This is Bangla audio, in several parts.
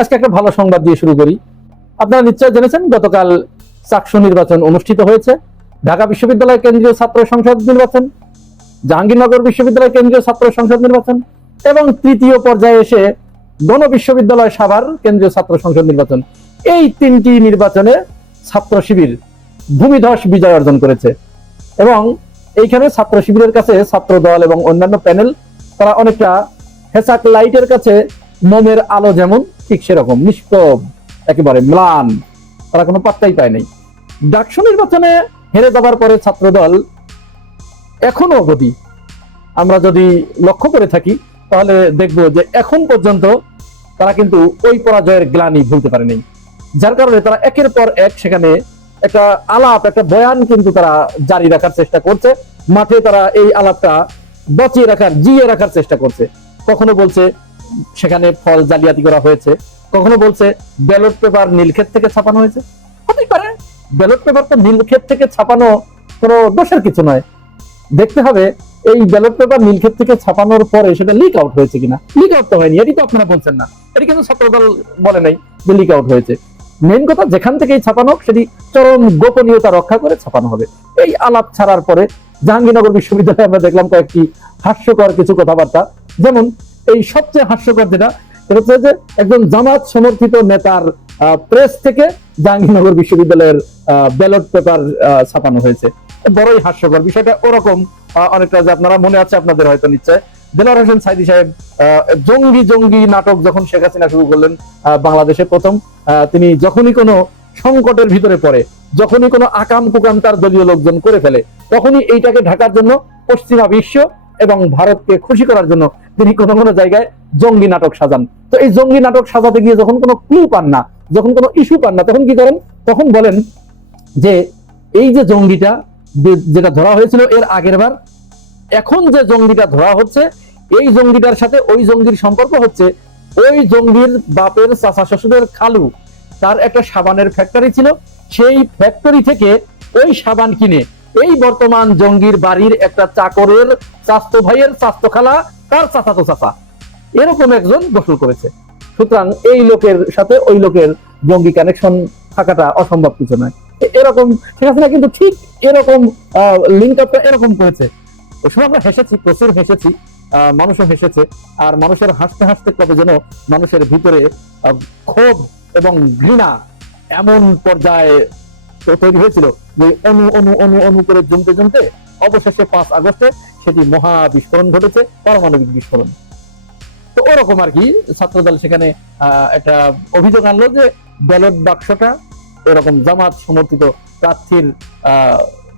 আজকে একটা ভালো সংবাদ দিয়ে শুরু করি। আপনারা নিশ্চয় জেনেছেন, গতকাল চাকসু নির্বাচন অনুষ্ঠিত হয়েছে। ঢাকা বিশ্ববিদ্যালয় কেন্দ্রীয় ছাত্র সংসদ নির্বাচন, জাহাঙ্গীরনগর বিশ্ববিদ্যালয় কেন্দ্রীয় ছাত্র সংসদ নির্বাচন এবং তৃতীয় পর্যায়ে এসে গণ বিশ্ববিদ্যালয় সাভার কেন্দ্রীয় ছাত্র সংসদ নির্বাচন। এই তিনটি নির্বাচনে ছাত্র শিবির ভূমিধস বিজয় অর্জন করেছে এবং এইখানে ছাত্র শিবিরের কাছে ছাত্র দল এবং অন্যান্য প্যানেল, তারা অনেকটা হেসাক লাইটের কাছে মোমের আলো যেমন, ঠিক সেরকম। নিষ্প্রভ, একেবারে ম্লান। তারা কোনো পাত্তাই পায় নাই। ডাকসু নির্বাচনে হেরে যাবার পরে ছাত্রদল এখনও অবধি, আমরা যদি লক্ষ্য করে থাকি, তাহলে দেখব যে এখন পর্যন্ত তারা কিন্তু ওই পরাজয়ের গ্লানি ভুলতে পারেনি। যার কারণে তারা একের পর এক সেখানে একটা আলাপ, একটা বয়ান কিন্তু তারা জারি রাখার চেষ্টা করছে। মাঠে তারা এই আলাপটা বচিয়ে রাখার জিয়ে রাখার চেষ্টা করছে। কখনো বলছে সেখানে ফল জালিয়াতি করা হয়েছে। কখনো বলছে ব্যালট পেপার নীলক্ষেত থেকে ছাপানো হয়েছে? হতেই পারে। ব্যালট পেপার তো নীলক্ষেত থেকে ছাপানো কোনো দোষের কিছু নয়। দেখতে হবে, এই ব্যালট পেপার নীলক্ষেত থেকে ছাপানোর পরে সেটা লিক আউট হয়েছে কিনা? লিক আউট তো হয়নি, এটি তো আপনারা বলছেন না। এটি কিন্তু ছাত্রদল বলে নাই যে লিক আউট হয়েছে। মেন কথা, যেখান থেকেই ছাপানো সেটি চরম গোপনীয়তা রক্ষা করে ছাপানো হবে। এই আলাপ ছাড়ার পরে জাহাঙ্গীরনগর বিশ্ববিদ্যালয়ে আমরা দেখলাম কয়েকটি হাস্যকর কিছু কথাবার্তা। যেমন এই সবচেয়ে হাস্যকর যেটা, সেটা হচ্ছে যে একজন জামাত সমর্থিত নেতার প্রেস থেকে জাহাঙ্গীরনগর বিশ্ববিদ্যালয়ের ব্যালট পেপার ছাপানো হয়েছে। বড়ই হাস্যকর। বিষয়টা ওরকম অনেকটা যে আপনারা মনে আছে আপনাদের হয়তো নিশ্চয়। দেলার হোসেন সাইদি সাহেব জঙ্গি জঙ্গি নাটক যখন শেখ হাসিনা শুরু করলেন বাংলাদেশে প্রথম তিনি যখনই কোনো সংকটের ভিতরে পড়ে, যখনই কোনো আকাম কুকাম তার দলীয় লোকজন করে ফেলে, তখনই এইটাকে ঢাকার জন্য পশ্চিমা বিশ্ব এবং ভারতকে খুশি করার জন্য তিনি কোনো কোনো জায়গায় জঙ্গি নাটক সাজান। তো এই জঙ্গি নাটক সাজাতে গিয়ে যখন কোনো ক্লু পান না, যখন কোনো ইস্যু পান না, তখন কি করেন? তখন বলেন যে এই যে জঙ্গিটা যেটা ধরা হয়েছিল এর আগের বার, এখন যে জঙ্গিটা ধরা হচ্ছে, এই জঙ্গিটার সাথে ওই জঙ্গির সম্পর্ক হচ্ছে ওই জঙ্গির বাপের চাচা শ্বশুরের খালু। তার একটা সাবানের ফ্যাক্টরি ছিল, সেই ফ্যাক্টরি থেকে ওই সাবান কিনে এই বর্তমান জঙ্গির বাড়ির একটা চাকরের স্বাস্থ্য ভাইয়ের স্বাস্থ্য খালা তার চাচাতো চাচা। এরকম একজন গোসল করেছে। সুতরাং এই লোকের সাথে ওই লোকের জঙ্গি কানেকশন থাকাটা অসম্ভব কিছু নয়। এরকম, ঠিক আছে না? কিন্তু ঠিক এরকম লিঙ্ক আপটা এরকম করেছে। ওই আমরা হেসেছি, প্রচুর হেসেছি মানুষও হেসেছে, আর মানুষের হাসতে হাসতে কবে যেন মানুষের ভিতরে ক্ষোভ এবং ঘৃণা এমন পর্যায়ে তৈরি হয়েছিল যে অনু অনু অনু অনু করে জমতে জমতে অবশেষে পাঁচ আগস্টে সেটি মহা বিস্ফোরণ ঘটেছে, পারমাণবিক বিস্ফোরণ। তো ওরকম আর কি ছাত্রদল সেখানে একটা অভিযোগ আনলো যে ব্যালট বাক্সটা এরকম জামাত সমর্থিত প্রার্থীর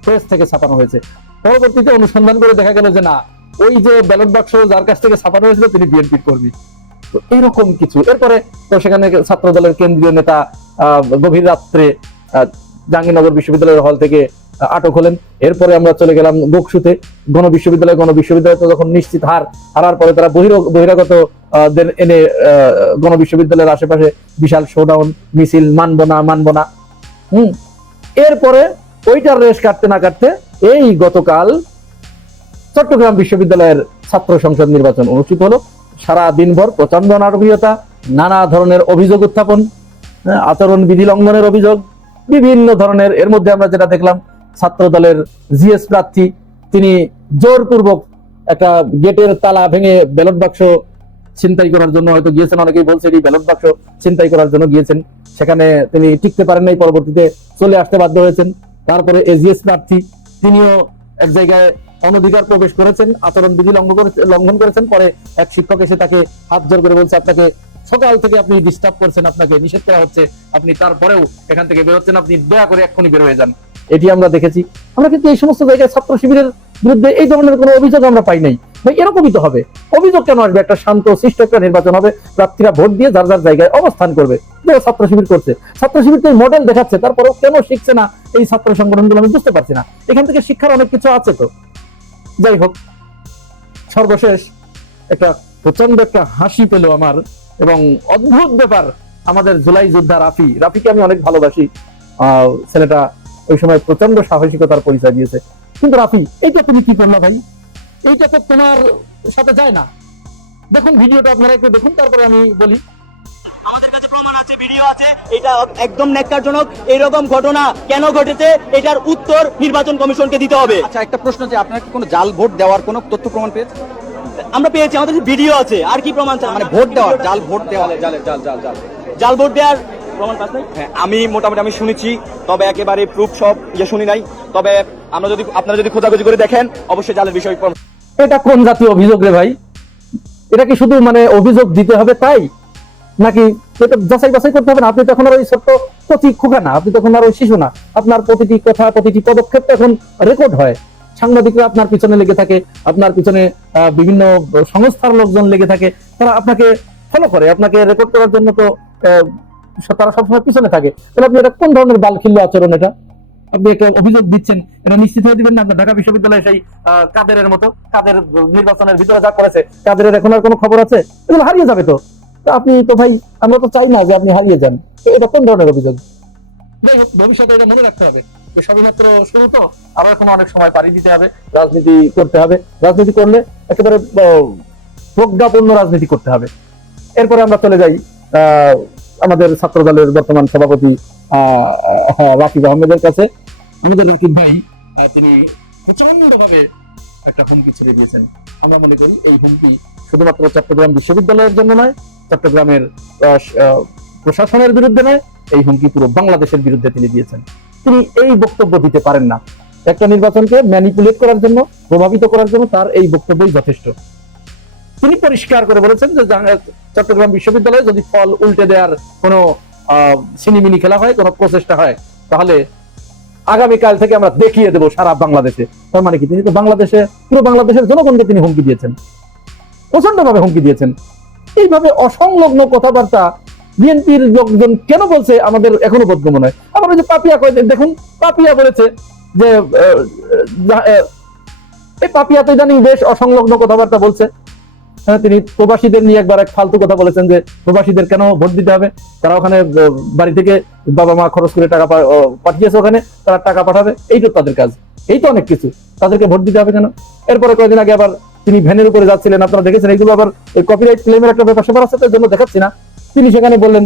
প্রেস থেকে ছাপানো হয়েছে। পরবর্তীতে অনুসন্ধান করে দেখা গেল যে না, ওই যে ব্যালট বাক্স যার কাছ থেকে ছাপানো হয়েছিল তিনি বিএনপির কর্মী। তো এরকম কিছু। এরপরে তো সেখানে ছাত্র দলের কেন্দ্রীয় নেতা গভীর রাত্রে জাহাঙ্গীরনগর বিশ্ববিদ্যালয়ের হল থেকে আটক হলেন। এরপরে আমরা চলে গেলাম গোকসুতে গণ বিশ্ববিদ্যালয় গণ বিশ্ববিদ্যালয় তো যখন নিশ্চিত হার, হারার পরে তারা বহিরাগত এনে গণ বিশ্ববিদ্যালয়ের আশেপাশে বিশাল শোডাউন মিছিল, মানবো না মানবো না। হুম। এরপরে ওইটার রেশ কাটতে না কাটতে এই গতকাল চট্টগ্রাম বিশ্ববিদ্যালয়ের ছাত্র সংসদ নির্বাচন অনুষ্ঠিত হলো। সারা দিনভর প্রচণ্ড নাটকীয়তা নানা ধরনের অভিযোগ উত্থাপন আচরণ বিধি লঙ্ঘনের অভিযোগ বিভিন্ন ধরনের, এর মধ্যে আমরা যেটা দেখলাম ছাত্র দলের জিএস প্রার্থী, তিনি জোরপূর্বক একটা গেটের তালা ভেঙে ব্যালট বাক্স ছিনতাই করার জন্য, হয়তো গিয়েছেন, অনেকেই বলছে এই ব্যালট বাক্স ছিনতাই করার জন্য গিয়েছেন। সেখানে তিনি টিকতে পারেন নাই, পরবর্তীতে চলে আসতে বাধ্য হয়েছেন। তারপরে এজিএস প্রার্থী, তিনিও এক জায়গায় অনধিকার প্রবেশ করেছেন আচরণ বিধি লঙ্ঘন করেছেন। পরে এক শিক্ষক এসে তাকে হাত জোর করে বলছে, আপনাকে সকাল থেকে আপনি ডিস্টার্ব করছেন, আপনাকে নিষেধ করা হচ্ছে, আপনি তারপরেও এখান থেকে বেরোচ্ছেন আপনি দয়া করে এক্ষুনি বের হয়ে যান। এটি আমরা দেখেছি। আমরা কিন্তু এই সমস্ত জায়গায় ছাত্র শিবিরের বিরুদ্ধে এই ধরনের কোনো অভিযোগ আমরা পাই নাই। ভাই, এরকমই তো হবে। অভিযোগ কেন আসবে? একটা শান্ত, সৃষ্ট একটা নির্বাচন হবে। প্রার্থীরা ভোট দিয়ে যার যার জায়গায় অবস্থান করবে। ছাত্র শিবির করছে। ছাত্র শিবির তো মডেল দেখাচ্ছে। তারপরেও কেন শিখছে না এই ছাত্র সংগঠনগুলো? আমি বুঝতে পারছি না। এখান থেকে শিক্ষার অনেক কিছু আছে তো। যাই হোক, সর্বশেষ একটা প্রচণ্ড একটা হাসি পেল আমার এবং অদ্ভুত ব্যাপার আমাদের জুলাই যোদ্ধা রাফি। রাফিকে আমি অনেক ভালোবাসি। আহ, ছেলেটা ওই সময় প্রচণ্ড সাহসিকতার পরিচয় দিয়েছে। কিন্তু রাফি এইটা তুমি কি করলা ভাই? এইটা তো তোমার সাথে যায় না। দেখুন ভিডিওটা আপনারা একটু দেখুন তারপরে আমি বলি। আমাদের কাছে ভিডিও আছে। এটা একদম ন্যাক্কারজনক। এরকম ঘটনা কেন ঘটেছে? এটার উত্তর নির্বাচন কমিশনকে দিতে হবে। আচ্ছা একটা প্রশ্ন যে আপনারা কি কোনো জাল ভোট দেওয়ার কোনো তথ্য প্রমাণ পেয়েছেন আমরা পেয়েছি আমাদের ভিডিও আছে। আর কি প্রমাণ চান মানে ভোট দেওয়ার জাল ভোট দেওয়ার। জাল জাল জাল জাল জাল। ভোট দেওয়ার প্রমাণ পাস নাই? হ্যাঁ আমি মোটামুটি আমি শুনেছি তবে একেবারে প্রুফ সব ইয়ে শুনি নাই। তবে আমরা যদি আপনারা যদি খোঁজাখুঁজি করে দেখেন অবশ্যই জালের বিষয় এটা কোন জাতীয় অভিযোগ রে ভাই? এটা কি শুধু মানে অভিযোগ দিতে হবে তাই? নাকি এটা যাচাই বাছাই করতে হবে না? আপনি তখন আর ওই ছোট্ট কচি খোকা না আপনি তখন আর ওই শিশু না। আপনার প্রতিটি কথা প্রতিটি পদক্ষেপ তো এখন রেকর্ড হয়। সাংবাদিকরা আপনার পিছনে লেগে থাকে, আপনার পিছনে বিভিন্ন সংস্থার লোকজন লেগে থাকে, তারা আপনাকে ফলো করে, আপনাকে রেকর্ড করার জন্য তো তারা সবসময় পিছনে থাকে। তাহলে আপনি এটা কোন ধরনের বালখিল্য আচরণ এটা? আপনি একটা অভিযোগ দিচ্ছেন, এটা নিশ্চিত হয়ে দিবেন না? আপনার ঢাকা বিশ্ববিদ্যালয়ে সেই কাদেরের মতো, কাদের নির্বাচনের ভিতরে যা করেছে, কাদেরের এখন আর কোনো খবর আছে? এগুলো হারিয়ে যাবে তো। আপনি তো ভাই, আমরা তো চাই না যে আপনি হারিয়ে যান। এটা কোন ধরনের অভিযোগ? ভবিষ্যতে এটা মনে রাখতে হবে। শুরু তো এখন অনেক সময় পাড়ি দিতে হবে, রাজনীতি করতে হবে। রাজনীতি করলে একেবারে রাজনীতি করতে হবে। এরপরে আমরা চলে যাই আমাদের ছাত্র দলের বর্তমান সভাপতি রাকিব আহমেদের কাছে। আমাদের রাকিব ভাই তিনি প্রচণ্ড ভাবে একটা হুমকি ছেড়ে দিয়েছেন। আমরা মনে করি এই হুমকি শুধুমাত্র চট্টগ্রাম বিশ্ববিদ্যালয়ের জন্য নয়, চট্টগ্রামের প্রশাসনের বিরুদ্ধে নয়, এই হুমকি পুরো বাংলাদেশের বিরুদ্ধে তিনি দিয়েছেন। তিনি এই বক্তব্য দিতে পারেন না। একটা নির্বাচনকে ম্যানিপুলেট করার জন্য, প্রভাবিত করার জন্য তার এই বক্তব্যই যথেষ্ট। তিনি পরিষ্কার করে বলেছেন যে চট্টগ্রাম বিশ্ববিদ্যালয়ে যদি ফল উল্টে দেওয়ার কোনো সিনিমিনি খেলা হয়, কোনো প্রচেষ্টা হয়, তাহলে আগামীকাল থেকে আমরা দেখিয়ে দেবো সারা বাংলাদেশে। তার মানে কি? তিনি তো বাংলাদেশে, পুরো বাংলাদেশের জনগণকে তিনি হুমকি দিয়েছেন। প্রচণ্ড ভাবে হুমকি দিয়েছেন। এইভাবে অসংলগ্ন কথাবার্তা বিএনপির লোকজন কেন বলছে আমাদের এখনও বোধগম্য নয়? আবার ওই যে পাপিয়া কয়ে দেখুন পাপিয়া বলেছে যে এই পাপিয়া তো ইদানিং বেশ অসংলগ্ন কথাবার্তা বলছে। হ্যাঁ, তিনি প্রবাসীদের নিয়ে একবার এক ফালতু কথা বলেছেন যে প্রবাসীদের কেন ভোট দিতে হবে? তারা ওখানে বাড়ি থেকে বাবা মা খরচ করে টাকা পাঠিয়েছে ওখানে তারা টাকা পাঠাবে এই তো তাদের কাজ। এই তো অনেক কিছু। তাদেরকে ভোট দিতে হবে কেন? এরপরে কয়েকদিন আগে আবার তিনি ভ্যানের উপরে যাচ্ছিলেন আপনারা দেখেছেন এইগুলো আবার কপিরাইট ক্লেমের একটা ব্যাপার স্যাপার আছে জন্য দেখাচ্ছি না। তিনি সেখানে বললেন,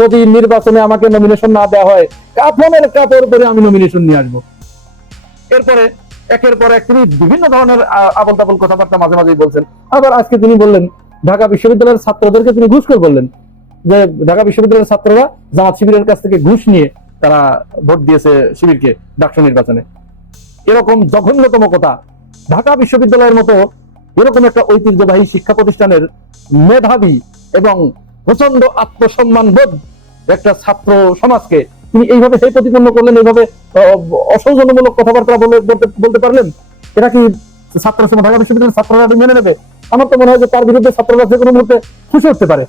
যদি নির্বাচনে আমাকে নমিনেশন না দেওয়া হয়, কাফনের কাপড় পরে আমি নমিনেশন নিয়ে আসব। এরপরে, একের পর এক তিনি বিভিন্ন ধরনের আবল তাবল কথাবার্তা মাঝে মাঝেই বলছেন। আবার আজকে তিনি বললেন, ঢাকা বিশ্ববিদ্যালয়ের ছাত্রদেরকে তিনি ঘুষ করে বললেন। যে ঢাকা বিশ্ববিদ্যালয়ের ছাত্ররা জামাত শিবিরের কাছ থেকে ঘুষ নিয়ে তারা ভোট দিয়েছে শিবিরকে ডাকসু নির্বাচনে। এরকম জঘন্যতম কথা। ঢাকা বিশ্ববিদ্যালয়ের মতো এরকম একটা ঐতিহ্যবাহী শিক্ষা প্রতিষ্ঠানের মেধাবী এবং প্রচণ্ড আত্মসম্মান বোধ একটা ছাত্র সমাজকে। তিনি এইভাবে সেই প্রতিপন্ন করলেন এইভাবে আহ, অসৌজন্যমূলক কথাবার্তা বলে বলতে পারলেন? এটা কি ছাত্র ঢাকা বিশ্ববিদ্যালয়ের ছাত্ররা মেনে নেবে? আমার তো মনে হয় যে তার বিরুদ্ধে ছাত্ররা যে কোনো মুহূর্তে খুশি হতে পারে।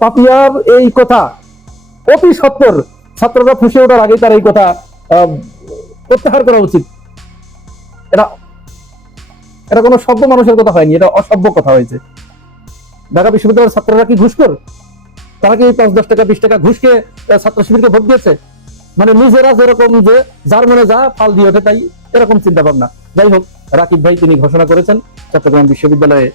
পাপিয়ার এই কথা অতি সত্তর ছাত্ররা ফুসে ওঠার আগেই তার এই কথা প্রত্যাহার করা উচিত। এটা এটা কোনো সভ্য মানুষের কথা হয়নি এটা অসভ্য কথা হয়েছে। ঢাকা বিশ্ববিদ্যালয়ের ছাত্ররা কি ঘুষখোর তারা কি পাঁচ, দশ টাকা, বিশ টাকা ঘুষকে ছাত্র শিবিরকে ভোট দিয়েছে? মানে নিজেরা যেরকম যে, যার মনে যা ফাল দিয়ে ওঠে তাই এরকম চিন্তা ভাবনা যাই হোক, রাকিব ভাই, তিনি ঘোষণা করেছেন, চট্টগ্রাম বিশ্ববিদ্যালয়ে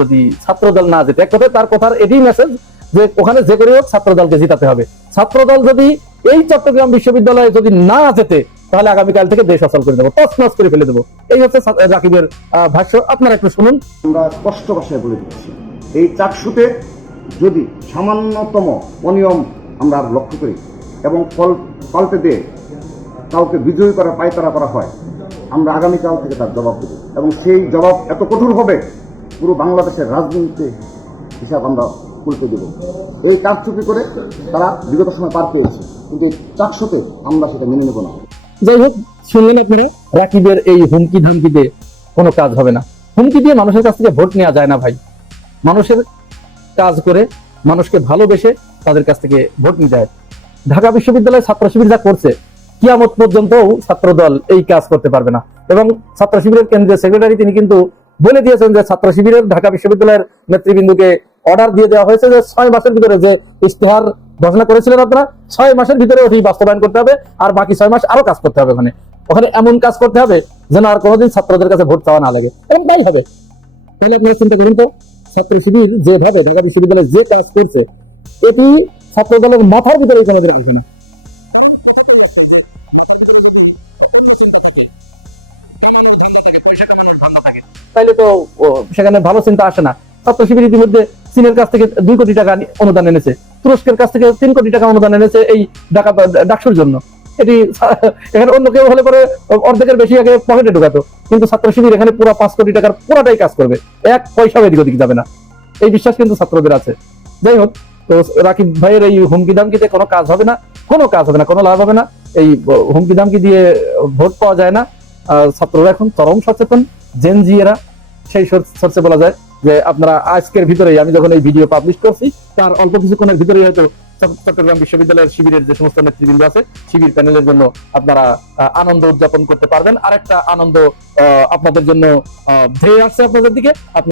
যদি ছাত্র দল না যেতে এক কথায় তার কথার এটাই মেসেজ যে, ওখানে যে করে হোক ছাত্র দলকে জিতাতে হবে। ছাত্র দল যদি এই চট্টগ্রাম বিশ্ববিদ্যালয়ে যদি না যেতে তাহলে আগামীকাল থেকে দেশ অচল করে দেবো, তছনছ করে ফেলে দেবো। এই হচ্ছে রাকিবের ভাষ্য। আপনারা একটু শুনুন। আমরা স্পষ্ট ভাষায় বলে দিচ্ছি। এই চাকসুতে যদি সামান্যতম অনিয়ম আমরা লক্ষ্য করি এবং ফল পাল্টে দিয়ে কাউকে বিজয়ী করা পায়তারা করা হয়, আমরা আগামীকাল থেকে তার জবাব দেব। এবং সেই জবাব এত কঠোর হবে, পুরো বাংলাদেশের রাজনীতিতে হিসাব আমরা উল্টে দেব। এই কারচুপি করে তারা বিগত সময় পার পেয়েছে, কিন্তু এই চাকসুতে আমরা সেটা মেনে নেব না। যাই হোক, শুনলেন আপনারা, রাকিবের এই হুমকি ধামকিতে কোনো কাজ হবে না। হুমকি দিয়ে মানুষের কাছ থেকে ভোট নেওয়া যায় না ভাই। মানুষের কাজ করে মানুষকে ভালোবেসে তাদের কাছ থেকে ভোট নিতে হয়। ঢাকা বিশ্ববিদ্যালয়ের ছাত্র শিবির যা করছে, কিয়ামত পর্যন্তও ছাত্র দল এই কাজ করতে পারবে না। এবং ছাত্র শিবিরের কেন্দ্রীয় সেক্রেটারি তিনি কিন্তু বলে দিয়েছেন যে ছাত্র শিবিরের ঢাকা বিশ্ববিদ্যালয়ের নেতৃবৃন্দকে অর্ডার দিয়ে দেওয়া হয়েছে যে ছয় মাসের ভিতরে যে ইস্তেহার ঘোষণা করেছিলেন আপনারা, ছয় মাসের ভিতরে ওটি বাস্তবায়ন করতে হবে আর বাকি ছয় মাস আরও কাজ করতে হবে ওখানে ওখানে এমন কাজ করতে হবে যেন আর কোনোদিন ছাত্রদের কাছে ভোট চাওয়া না লাগে। এবং তাই হবে। তাহলে আপনারা চিন্তা করুন তো। ছাত্র শিবির যেভাবে ঢাকা বিশ্ববিদ্যালয়ে যে কাজ করছে, এটি ছাত্র দলের মাথার ভিতরে কোনো রাখে না। তাইলে তো সেখানে ভালো চিন্তা আসে না। ছাত্র শিবির ইতিমধ্যে চীনের কাছ থেকে দুই কোটি টাকা অনুদান এনেছে। তুরস্কের কাছ থেকে তিন কোটি টাকা অনুদান এনেছে এই ঢাকা ডাকসুর জন্য। এটি এখানে অন্য কেউ হলে পরে অর্ধেকের বেশি আগে পকেটে ঢোকাতো। কিন্তু ছাত্র শিবির এখানে পুরো পাঁচ কোটি টাকার, পুরাটাই কাজ করবে। এক পয়সাও এদিক ওদিক যাবে না। এই বিশ্বাস কিন্তু ছাত্রদের আছে। যাই হোক, তো রাকিব ভাইয়ের এই হুমকি দামকিতে কোনো কাজ হবে না, কোনো কাজ হবে না, কোনো লাভ হবে না। এই হুমকি দামকি দিয়ে ভোট পাওয়া যায় না। ছাত্ররা এখন চরম সচেতন জেন জিয়েরা সেই সোর্সে বলা যায় যে, আপনারা আজকের ভিতরেই, আমি যখন এই ভিডিও পাবলিশ করছি, তার অল্প কিছুক্ষণের ভিতরেই হয়তো চট্টগ্রাম বিশ্ববিদ্যালয়ের শিবিরের যে সমস্ত নেতৃবৃন্দ আছে, শিবির প্যানেলের জন্য আপনারা আনন্দ উদযাপন করতে পারবেন। আরেকটা আনন্দ আপনাদের জন্য ধেয়ে আসছে আপনাদের দিকে।